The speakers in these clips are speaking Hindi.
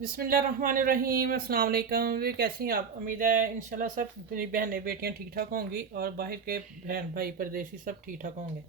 बिस्मिल्लाहिर्रहमानिर्रहीम। अस्सलाम वालेकुम। वे कैसी हैं आप? उम्मीद है इंशाल्लाह सब मेरी बहनें बेटियां ठीक ठाक होंगी और बाहर के बहन भाई परदेसी सब ठीक ठाक होंगे।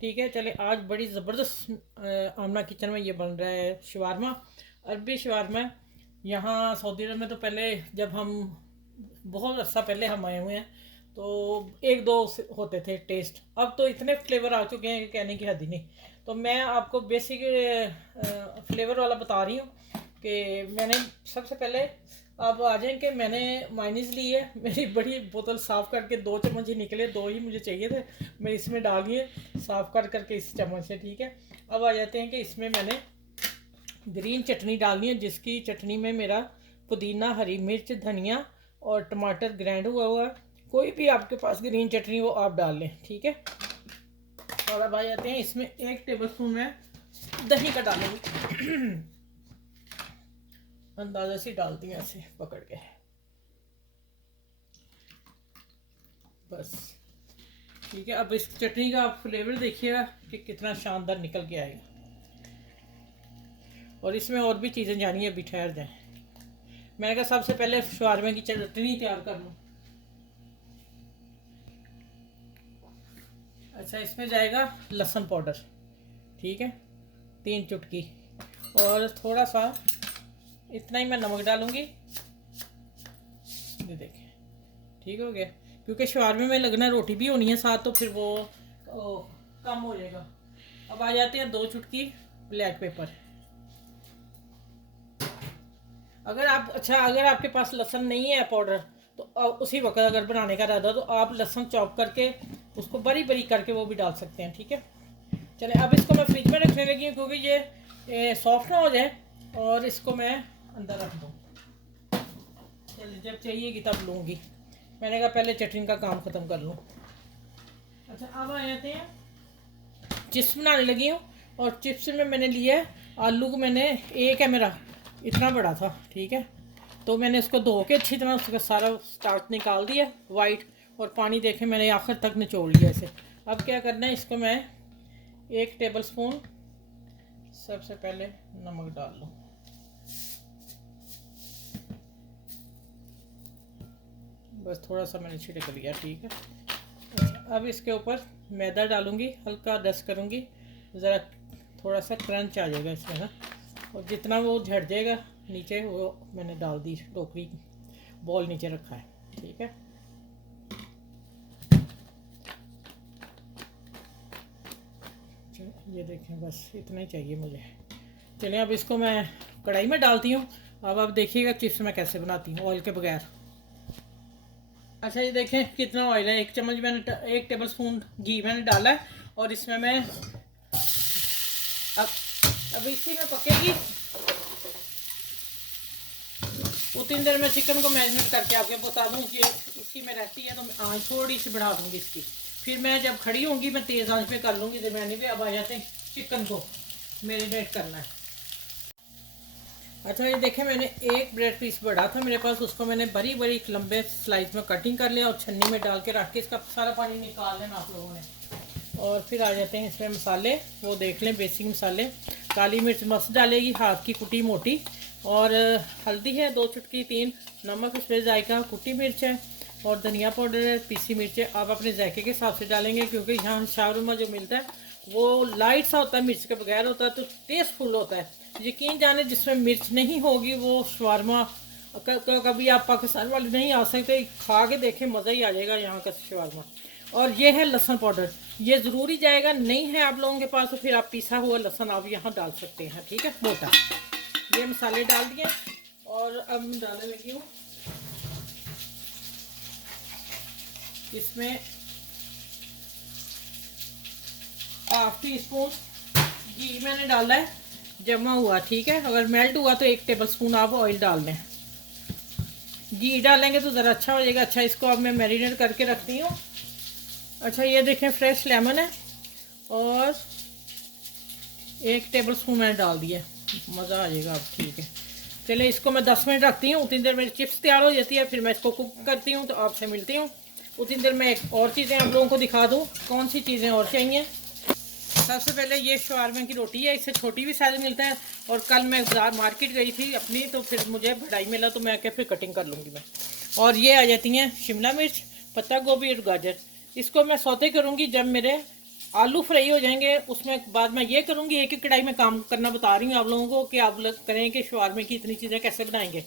ठीक है, चले आज बड़ी ज़बरदस्त आमना किचन में ये बन रहा है शवारमा, अरबी शवारमा। यहाँ सऊदी अरब में तो पहले जब हम बहुत अर्सा पहले हम आए हुए हैं तो एक दो होते थे टेस्ट, अब तो इतने फ्लेवर आ चुके हैं कि कहने की हद ही नहीं। तो मैं आपको बेसिक फ्लेवर वाला बता रही हूँ कि मैंने सबसे पहले आप आ जाएं कि मैंने माइनीस ली है। मेरी बड़ी बोतल साफ़ करके 2 चम्मच ही निकले, 2 ही मुझे चाहिए थे। मैं इसमें डाल दिए साफ़ कर करके इस चम्मच से। ठीक है, अब आ जाते हैं कि इसमें मैंने ग्रीन चटनी डालनी है, जिसकी चटनी में मेरा पुदीना, हरी मिर्च, धनिया और टमाटर ग्राइंड हुआ हुआ है। कोई भी आपके पास ग्रीन चटनी वो आप डाल लें। ठीक है, और अब आ जाते हैं इसमें 1 टेबल स्पून में दही का डालेंगे। अंदाजा से डालती हैं ऐसे पकड़ के, बस। ठीक है, अब इस चटनी का आप फ्लेवर देखिएगा कि कितना शानदार निकल के आएगा। और इसमें और भी चीज़ें जानी है, अभी ठहर जाएं। मैंने कहा सबसे पहले शवारमे की चटनी तैयार कर लूँ। अच्छा, इसमें जाएगा लहसुन पाउडर। ठीक है, 3 चुटकी, और थोड़ा सा इतना ही मैं नमक डालूँगी। ये देखें, ठीक हो गया, क्योंकि शवारमे में लगना रोटी भी होनी है साथ, तो फिर वो कम हो जाएगा। अब आ जाते हैं 2 चुटकी ब्लैक पेपर। अगर आपके पास लहसुन नहीं है पाउडर, तो उसी वक्त अगर बनाने का इरादा तो आप लहसुन चॉप करके उसको बरी बरी करके वो भी डाल सकते हैं। ठीक है, चले अब इसको मैं फ्रिज में रखने लगी हूँ क्योंकि ये सॉफ्ट ना हो जाए, और इसको मैं अंदर रख दूँ। चलिए, जब चाहिएगी तब लूँगी। मैंने कहा पहले चटनी का काम ख़त्म कर लूँ। अच्छा, अब आ जाते हैं चिप्स बनाने लगी हूँ। और चिप्स में मैंने लिया है आलू को, मैंने एक है मेरा, इतना बड़ा था। ठीक है, तो मैंने इसको धो के अच्छी तरह उसका सारा स्टार्च निकाल दिया वाइट, और पानी देखे मैंने आखिर तक निचोड़ लिया इसे। अब क्या करना है, इसको मैं 1 टेबल स्पून सबसे पहले नमक डाल लूँ। बस थोड़ा सा मैंने छिड़क लिया। ठीक है, अच्छा, अब इसके ऊपर मैदा डालूँगी, हल्का डस्ट करूँगी, ज़रा थोड़ा सा क्रंच आ जाएगा इसमें ना, और जितना वो झड़ जाएगा नीचे वो मैंने डाल दी टोकरी, बॉल नीचे रखा है। ठीक है, ये देखें, बस इतना ही चाहिए मुझे। चलिए, अब इसको मैं कढ़ाई में डालती हूँ। अब आप देखिएगा चिप्स मैं कैसे बनाती हूँ ऑयल के बगैर। अच्छा, ये देखें कितना ऑयल है। 1 चम्मच मैंने 1 टेबल स्पून घी मैंने डाला है, और इसमें मैं अब इसी में पकेगी उतनी देर में चिकन को मैरिनेट करके आपके बता दूँ कि इसी में रहती है, तो मैं आँच थोड़ी सी बढ़ा दूँगी इसकी। फिर मैं जब खड़ी होंगी मैं तेज़ आंच पे कर लूँगी दरमियानी पे। अब आ जाते हैं चिकन को मैरिनेट करना है। अच्छा, ये देखें, मैंने एक ब्रेड पीस बड़ा था मेरे पास, उसको मैंने बड़ी बड़ी लंबे स्लाइस में कटिंग कर लिया और छन्नी में डाल के रख के इसका सारा पानी निकाल लेना आप लोगों ने। और फिर आ जाते हैं इसमें मसाले, वो देख लें बेसिक मसाले। काली मिर्च मस्त डालेगी, हाथ की कुटी मोटी, और हल्दी है 2 चुटकी, 3 नमक इसमें जायका, कुटी मिर्च है, और धनिया पाउडर है, पीसी मिर्च है। आप अपने जायके के हिसाब से डालेंगे, क्योंकि यहाँ शावरमा जो मिलता है वो लाइट सा होता है, मिर्च के बगैर होता है, तो टेस्टफुल होता है। यकीन जाने जिसमें मिर्च नहीं होगी वो शवारमा कभी आप पाकिस्तान वाले नहीं आ सकते, खा के देखें, मज़ा ही आ जाएगा यहाँ का शवारमा। और ये है लहसुन पाउडर, ये ज़रूरी जाएगा, नहीं है आप लोगों के पास तो फिर आप पिसा हुआ लहसुन आप यहाँ डाल सकते हैं। ठीक है, मोटा। ये मसाले डाल दिए, और अब मैं डालने लगी हूँ इसमें 1/2 टीस्पून घी मैंने डाला है जमा हुआ। ठीक है, अगर मेल्ट हुआ तो 1 टेबल स्पून आप ऑयल डाल दें। घी डालेंगे तो ज़रा अच्छा हो जाएगा। अच्छा, इसको अब मैं मैरिनेट करके रखती हूँ। अच्छा, ये देखें फ्रेश लेमन है, और 1 टेबल स्पून मैंने डाल दिया, मज़ा आ जाएगा अब। ठीक है, चलिए इसको मैं 10 मिनट रखती हूँ, उतनी देर मेरी चिप्स तैयार हो जाती है, फिर मैं इसको कुक करती हूँ, तो आपसे मिलती हूँ। उतनी देर में एक और चीज़ें आप लोगों को दिखा दूँ, कौन सी चीज़ें और चाहिए। सबसे पहले ये शवारमे की रोटी है, इससे छोटी भी साइज मिलता है। और कल मैं बाजार मार्केट गई थी अपनी, तो फिर मुझे बढ़ाई मिला, तो मैं क्या फिर कटिंग कर लूँगी मैं। और ये आ जाती हैं शिमला मिर्च, पत्ता गोभी और गाजर। इसको मैं सौते करूँगी। जब मेरे आलू फ्राई हो जाएंगे उसमें बाद मैं ये करूँगी, एक एक कढ़ाई में काम करना बता रही हूँ आप लोगों को कि आप लोग करें कि शवारमे की इतनी चीज़ें कैसे बनाएंगे।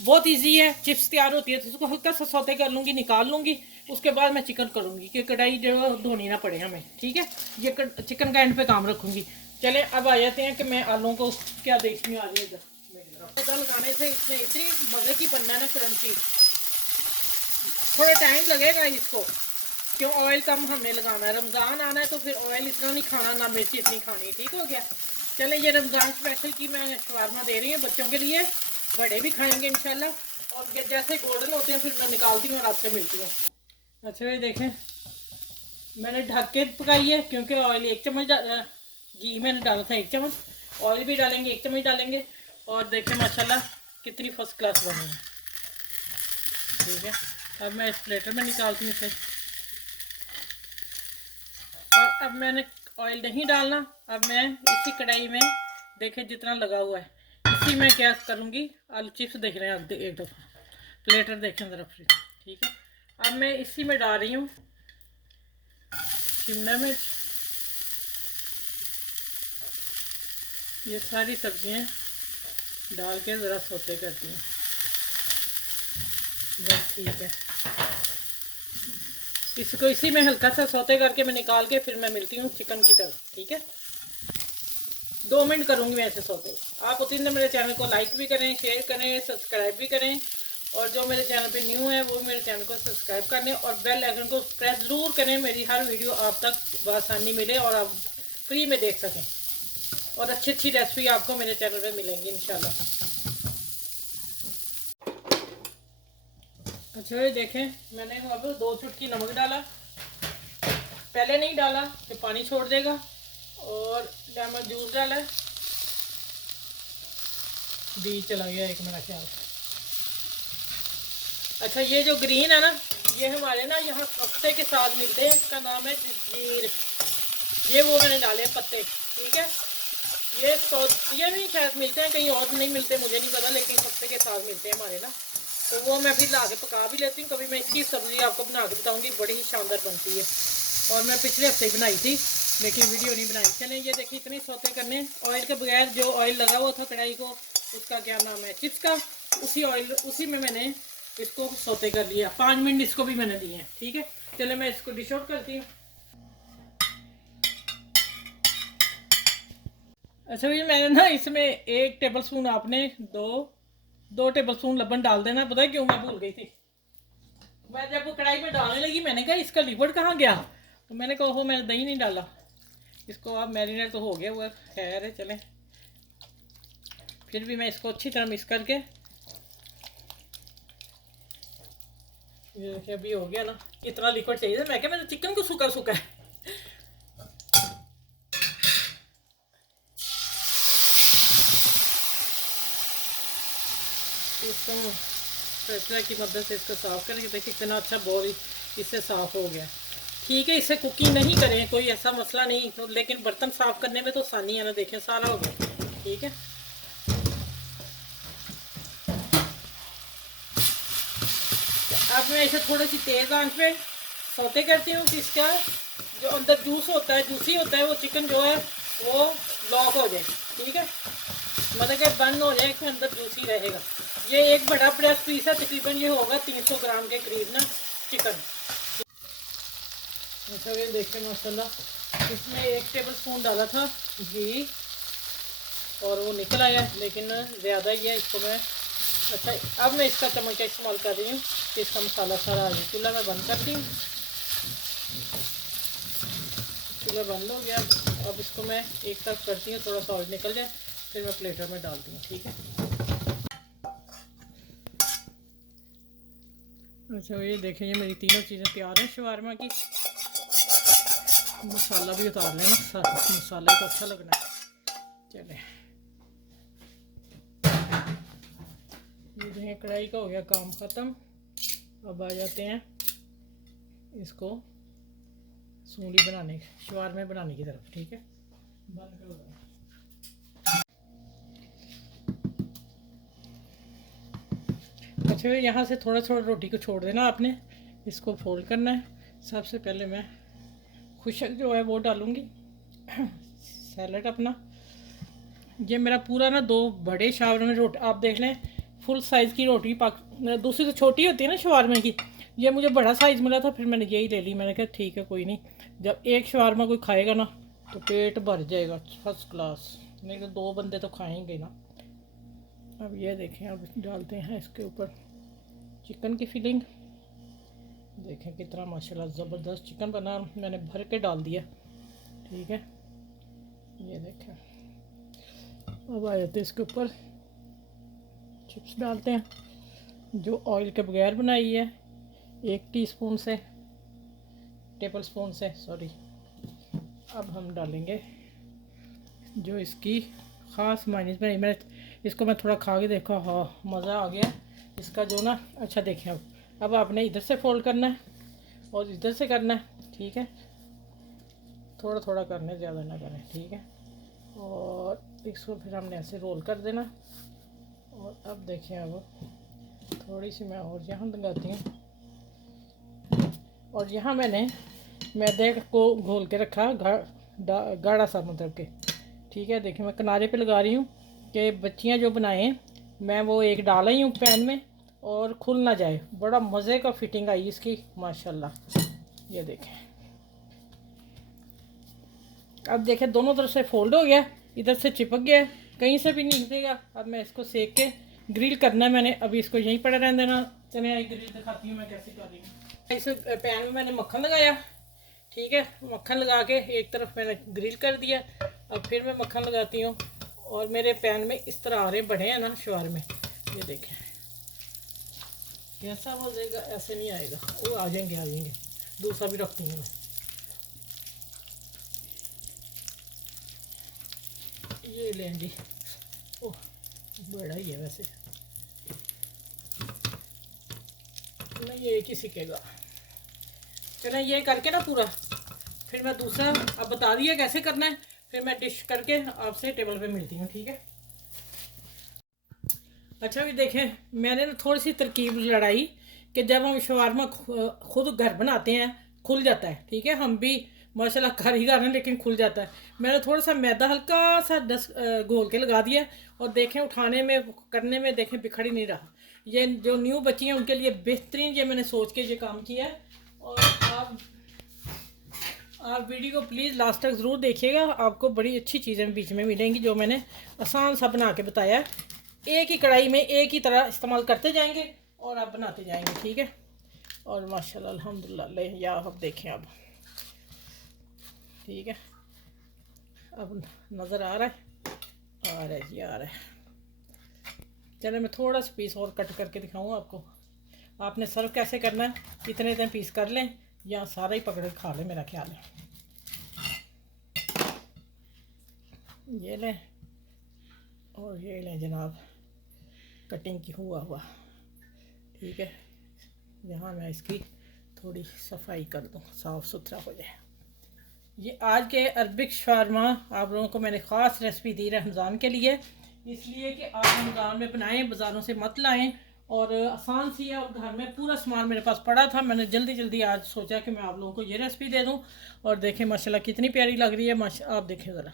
बहुत इजी है। चिप्स तैयार होती है तो उसको हल्का सा सौते कर लूँगी, निकाल लूँगी। उसके बाद मैं चिकन करूँगी कि कढ़ाई जो धोनी ना पड़े हमें, ठीक है। ये चिकन का एंड पे काम रखूँगी। चले अब आ जाते हैं कि मैं आलूओं को क्या देखती हूँ। आ रही है पता लगाने से इसमें इतनी मज़े की बनना है ना क्रंची। थोड़ा टाइम लगेगा इसको, क्यों ऑयल कम हमें लगाना है। रमज़ान आना है तो फिर ऑयल इतना नहीं खाना, ना मिर्ची इतनी खानी। ठीक हो गया। चले ये रमज़ान स्पेशल की मैं शवारमा दे रही हूँ बच्चों के लिए, बड़े भी खाएंगे इंशाल्लाह। और जैसे गोल्डन होते हैं फिर मैं निकालती हूँ और आपसे मिलती हूँ। अच्छा ये देखें, मैंने ढक के पकाई है क्योंकि ऑयल 1 चम्मच घी मैंने डाला था 1 चम्मच, ऑयल भी डालेंगे 1 चम्मच डालेंगे। और देखें माशाल्लाह कितनी फर्स्ट क्लास बनी है। ठीक है, अब मैं इस प्लेटर में निकालती हूँ इसे। और अब मैंने ऑयल नहीं डालना, अब मैं इसी कढ़ाई में देखें जितना लगा हुआ है इसी में क्या करूँगी, आलू चिप्स देख रहे हैं एक दफ़ा, प्लेटर देखें ज़रा फ्री। ठीक है, अब मैं इसी में डाल रही हूँ शिमला मिर्च, ये सारी सब्जियाँ डाल के ज़रा सौते करती हूँ। बस ठीक है, इसको इसी में हल्का सा सौते करके मैं निकाल के फिर मैं मिलती हूँ चिकन की तरफ। ठीक है, 2 मिनट करूँगी मैं ऐसे सौते। आप उतनी देर मेरे चैनल को लाइक भी करें, शेयर करें, सब्सक्राइब भी करें। और जो मेरे चैनल पे न्यू है वो मेरे चैनल को सब्सक्राइब कर लें और बेल आइकन को प्रेस ज़रूर करें। मेरी हर वीडियो आप तक बआसानी मिले और आप फ्री में देख सकें। और अच्छी अच्छी रेसिपी आपको मेरे चैनल पे मिलेंगी इंशाल्लाह। अच्छा ये देखें, मैंने अब 2 चुटकी नमक डाला, पहले नहीं डाला कि पानी छोड़ देगा। और लेमन जूस डाला, बीज चला गया एक मेरा ख्याल। अच्छा ये जो ग्रीन है ना, ये हमारे ना यहाँ पत्ते के साथ मिलते हैं, इसका नाम है जंजीर। ये वो मैंने डाले हैं पत्ते। ठीक है, ये नहीं शायद मिलते हैं कहीं और नहीं मिलते, मुझे नहीं पता, लेकिन पत्ते के साथ मिलते हैं हमारे ना। तो वो मैं फिर ला के पका भी लेती हूँ। कभी मैं इसकी सब्ज़ी आपको बना के बताऊँगी, बड़ी ही शानदार बनती है। और मैं पिछले हफ्ते ही बनाई थी लेकिन वीडियो नहीं बनाई। चले ये देखिए इतनी सौते करने, ऑयल के बगैर जो ऑयल लगा हुआ था कढ़ाई को, उसका क्या नाम है, चिप्स का, उसी में मैंने इसको सौते कर लिया। 5 मिनट इसको भी मैंने दिए हैं। ठीक है, चले मैं इसको डिश आउट करती हूँ। अच्छा भैया मैंने ना इसमें 1 टेबल स्पून, आपने 2 टेबल स्पून लबन डाल देना। पता है क्यों, मैं भूल गई थी। मैं जब वो कढ़ाई में डालने लगी मैंने कहा इसका लिक्विड कहाँ गया, तो मैंने कहा ओहो मैंने दही नहीं डाला। इसको अब मैरिनेट तो हो गया हुआ, खैर है चले। फिर भी मैं इसको अच्छी तरह मिक्स करके, ये देखिए अभी हो गया ना, इतना लिक्विड चाहिए। मैं क्या, मेरे चिकन को सूखा सूखा है। इसको स्पैचुला की मदद से इसको साफ़ करेंगे। देखिए कितना अच्छा बॉल इससे साफ़ हो गया। ठीक है, इससे कुकिंग नहीं करें कोई ऐसा मसला नहीं, तो लेकिन बर्तन साफ़ करने में तो आसानी है ना। देखें सारा हो गया। ठीक है, अब मैं इसे थोड़ी सी तेज़ आंच पे सौते करती हूँ कि इसका जो अंदर जूस होता है, जूसी होता है, वो चिकन जो है वो लॉक हो जाए। ठीक है, मतलब कि बंद हो जाए कि अंदर जूसी रहेगा। ये एक बड़ा ब्रेस्ट पीस है, तकरीबन ये होगा 300 ग्राम के करीब ना चिकन। अच्छा ये देखें माशाल्लाह, इसमें 1 टेबल स्पून डाला था घी और वो निकल आया, लेकिन ज़्यादा ही है। इसको मैं अच्छा, अब मैं इसका चम्मच का इस्तेमाल कर रही हूँ कि इसका मसाला सारा आ जाए। चूल्हा मैं बंद करती हूँ, चूल्हा बंद हो गया। अब इसको मैं एक तरफ करती हूँ, थोड़ा सा ऑयल निकल जाए, फिर मैं प्लेटर में डालती हूँ। ठीक है, अच्छा ये देखें, ये मेरी तीनों चीज़ें तैयार हैं शवारमा की। मसाला भी उतार लेना, मसाला ही तो अच्छा लगना है। चले ये देखें कढ़ाई का हो गया काम ख़त्म। अब आ जाते हैं इसको सूंडी बनाने शवारमे बनाने की तरफ। ठीक है, बंद करो। अच्छा, यहाँ से थोड़ा थोड़ा रोटी को छोड़ देना आपने, इसको फोल्ड करना है। सबसे पहले मैं खुशक जो है वो डालूँगी सैलड अपना। ये मेरा पूरा ना 2 बड़े शावरमे रोटी आप देख लें, फुल साइज़ की रोटी दूसरी तो छोटी होती है ना शवारमे की, ये मुझे बड़ा साइज़ मिला था, फिर मैंने यही ले ली। मैंने कहा ठीक है कोई नहीं, जब एक शवारमा कोई खाएगा ना तो पेट भर जाएगा फर्स्ट क्लास, नहीं तो 2 बंदे तो खाएंगे ना। अब ये देखें, अब डालते हैं इसके ऊपर चिकन की फिलिंग। देखें कितना माशाल्लाह ज़बरदस्त चिकन बना, मैंने भर के डाल दिया। ठीक है, ये देखें। अब आ जाते इसके ऊपर चिप्स डालते हैं, जो ऑयल के बगैर बनाई है, 1 टीस्पून से, टेबल स्पून से सॉरी। अब हम डालेंगे जो इसकी ख़ास मायने में इसको मैं थोड़ा खा के देखा, हाँ मज़ा आ गया इसका जो ना। अच्छा देखें, अब आपने इधर से फोल्ड करना है और इधर से करना है। ठीक है, थोड़ा थोड़ा करना है, ज़्यादा ना करें। ठीक है, और इसको फिर हमने ऐसे रोल कर देना। और अब देखें, अब थोड़ी सी मैं और यहाँ लगाती हूँ, और यहाँ मैंने मैदे को घोल के रखा गाढ़ा सा मतलब के। ठीक है, देखिए मैं किनारे पे लगा रही हूँ कि बच्चियाँ जो बनाएं, मैं वो एक डाला ही हूँ पैन में और खुल ना जाए। बड़ा मज़े का फिटिंग आई इसकी माशाल्लाह। ये देखें, अब देखें दोनों तरफ से फोल्ड हो गया, इधर से चिपक गया, कहीं से भी नहीं निकलेगा। अब मैं इसको सेक के ग्रिल करना है मैंने, अभी इसको यहीं पड़ा रहने देना। चलिए आई ग्रिल दिखाती हूँ मैं कैसे कर रही हूँ। इस पैन में मैंने मक्खन लगाया। ठीक है, मक्खन लगा के एक तरफ मैंने ग्रिल कर दिया। अब फिर मैं मक्खन लगाती हूँ, और मेरे पैन में इस तरह आ रहे बढ़े हैं ना शवारमे। ये देखें कैसा हो जाएगा, ऐसे नहीं आएगा, वो आ जाएंगे। दूसरा भी रखती हूँ मैं। ये लें जी, ओह बड़ा ही है वैसे, नहीं ये एक ही सीखेगा। चलें ये करके ना पूरा, फिर मैं दूसरा अब बता दिया कैसे करना है, फिर मैं डिश करके आपसे टेबल पे मिलती हूँ। ठीक है, अच्छा भी देखें, मैंने ना थोड़ी सी तरकीब लड़ाई कि जब हम शवारमा खुद घर बनाते हैं खुल जाता है। ठीक है, हम भी माशाल्लाह कारीगर हैं, लेकिन खुल जाता है। मैंने थोड़ा सा मैदा हल्का सा घोल के लगा दिया, और देखें उठाने में करने में देखें बिखर ही नहीं रहा। ये जो न्यू बच्ची हैं उनके लिए बेहतरीन ये मैंने सोच के ये काम किया है। और आप वीडियो को प्लीज़ लास्ट तक ज़रूर देखिएगा, आपको बड़ी अच्छी चीज़ें बीच में मिलेंगी जो मैंने आसान सा बना के बताया है। एक ही कढ़ाई में एक ही तरह इस्तेमाल करते जाएंगे और आप बनाते जाएंगे। ठीक है, और माशाल्लाह अल्हम्दुलिल्लाह, या अब देखें अब। ठीक है, अब नज़र आ रहा है जी, आ रहा है। चलो मैं थोड़ा सा पीस और कट करके दिखाऊँ आपको। आपने सर्व कैसे करना है, इतने इतने पीस कर लें या सारा ही पकड़ के खा लें, मेरा ख्याल है। ये लें, और ये लें जनाब कटिंग की हुआ। ठीक है, यहाँ मैं इसकी थोड़ी सफाई कर दूँ, साफ़ सुथरा हो जाए। ये आज के अरबिक शवारमा आप लोगों को मैंने ख़ास रेसिपी दी रमज़ान के लिए, इसलिए कि आप रमज़ान में बनाएं, बाज़ारों से मत लाएं, और आसान सी है, और घर में पूरा सामान मेरे पास पड़ा था। मैंने जल्दी आज सोचा कि मैं आप लोगों को ये रेसिपी दे दूं। और देखें माशाल्लाह कितनी प्यारी लग रही है। आप देखें ज़रा,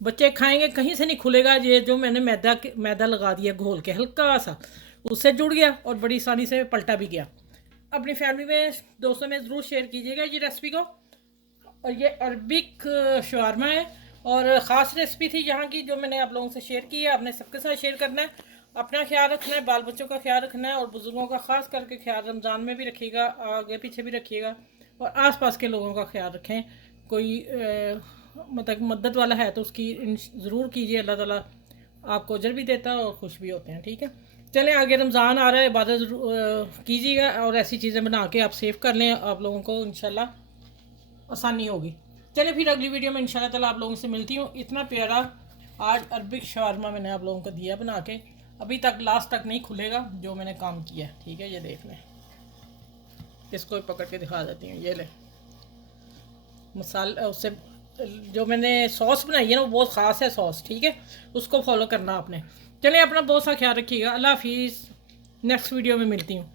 बच्चे खाएंगे, कहीं से नहीं खुलेगा। ये जो मैंने मैदा लगा दिया घोल के हल्का सा, उससे जुड़ गया और बड़ी आसानी से पलटा भी गया। अपनी फैमिली में दोस्तों में ज़रूर शेयर कीजिएगा ये रेसिपी को। और ये अरबिक शवारमा है, और ख़ास रेसिपी थी यहाँ की जो मैंने आप लोगों से शेयर की है। आपने सबके साथ शेयर करना है, अपना ख्याल रखना है, बाल बच्चों का ख्याल रखना है, और बुज़ुर्गों का ख़ास करके ख्याल रमज़ान में भी रखिएगा, आगे पीछे भी रखिएगा, और आसपास के लोगों का ख्याल रखें। कोई मतलब मदद वाला है तो उसकी ज़रूर कीजिए, अल्लाह ताला आपको अजर भी देता है और खुश भी होते हैं। ठीक है, चलें आगे रमज़ान आ रहा है, इबादत कीजिएगा, और ऐसी चीज़ें बना के आप सेव कर लें, आप लोगों को इंशाल्लाह आसानी होगी। चलिए फिर अगली वीडियो में इंशाल्लाह ताला आप लोगों से मिलती हूँ। इतना प्यारा आज अरबिक शवारमा मैंने आप लोगों को दिया बना के, अभी तक लास्ट तक नहीं खुलेगा जो मैंने काम किया। ठीक है, ये देख लें, इसको पकड़ के दिखा देती हूँ। ये ले, मसाला उससे जो मैंने सॉस बनाई है ना वो बहुत ख़ास है सॉस, ठीक है, उसको फॉलो करना आपने। चलिए अपना बहुत सा ख्याल रखिएगा। अल्लाह हाफिज़, नेक्स्ट वीडियो में मिलती हूँ।